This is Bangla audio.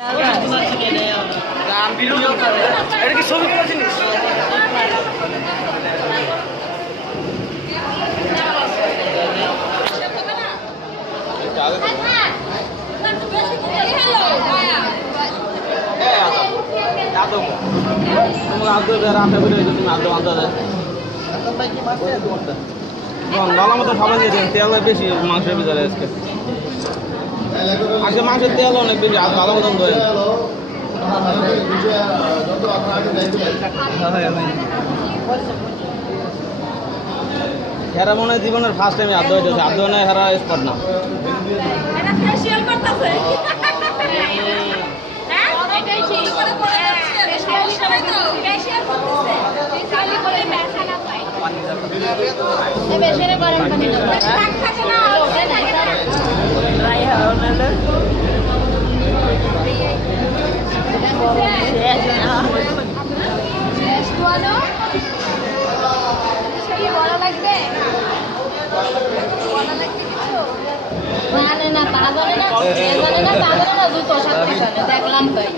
এটা কি ছবি করেছিস? ভালো মতো খাবার দিয়েছেন, তেল বেশি মাংসের ভিতরে আজকে। আজকে মাংসের তেল অনেক বেশি, আর ভালো মতন ধরে হেরা মনে হয় জীবনের ফার্স্ট টাইম আদ্য হইতেছে, আদ্য না হেরা স্পট না। না তা জানে না, দেখলাম তাই।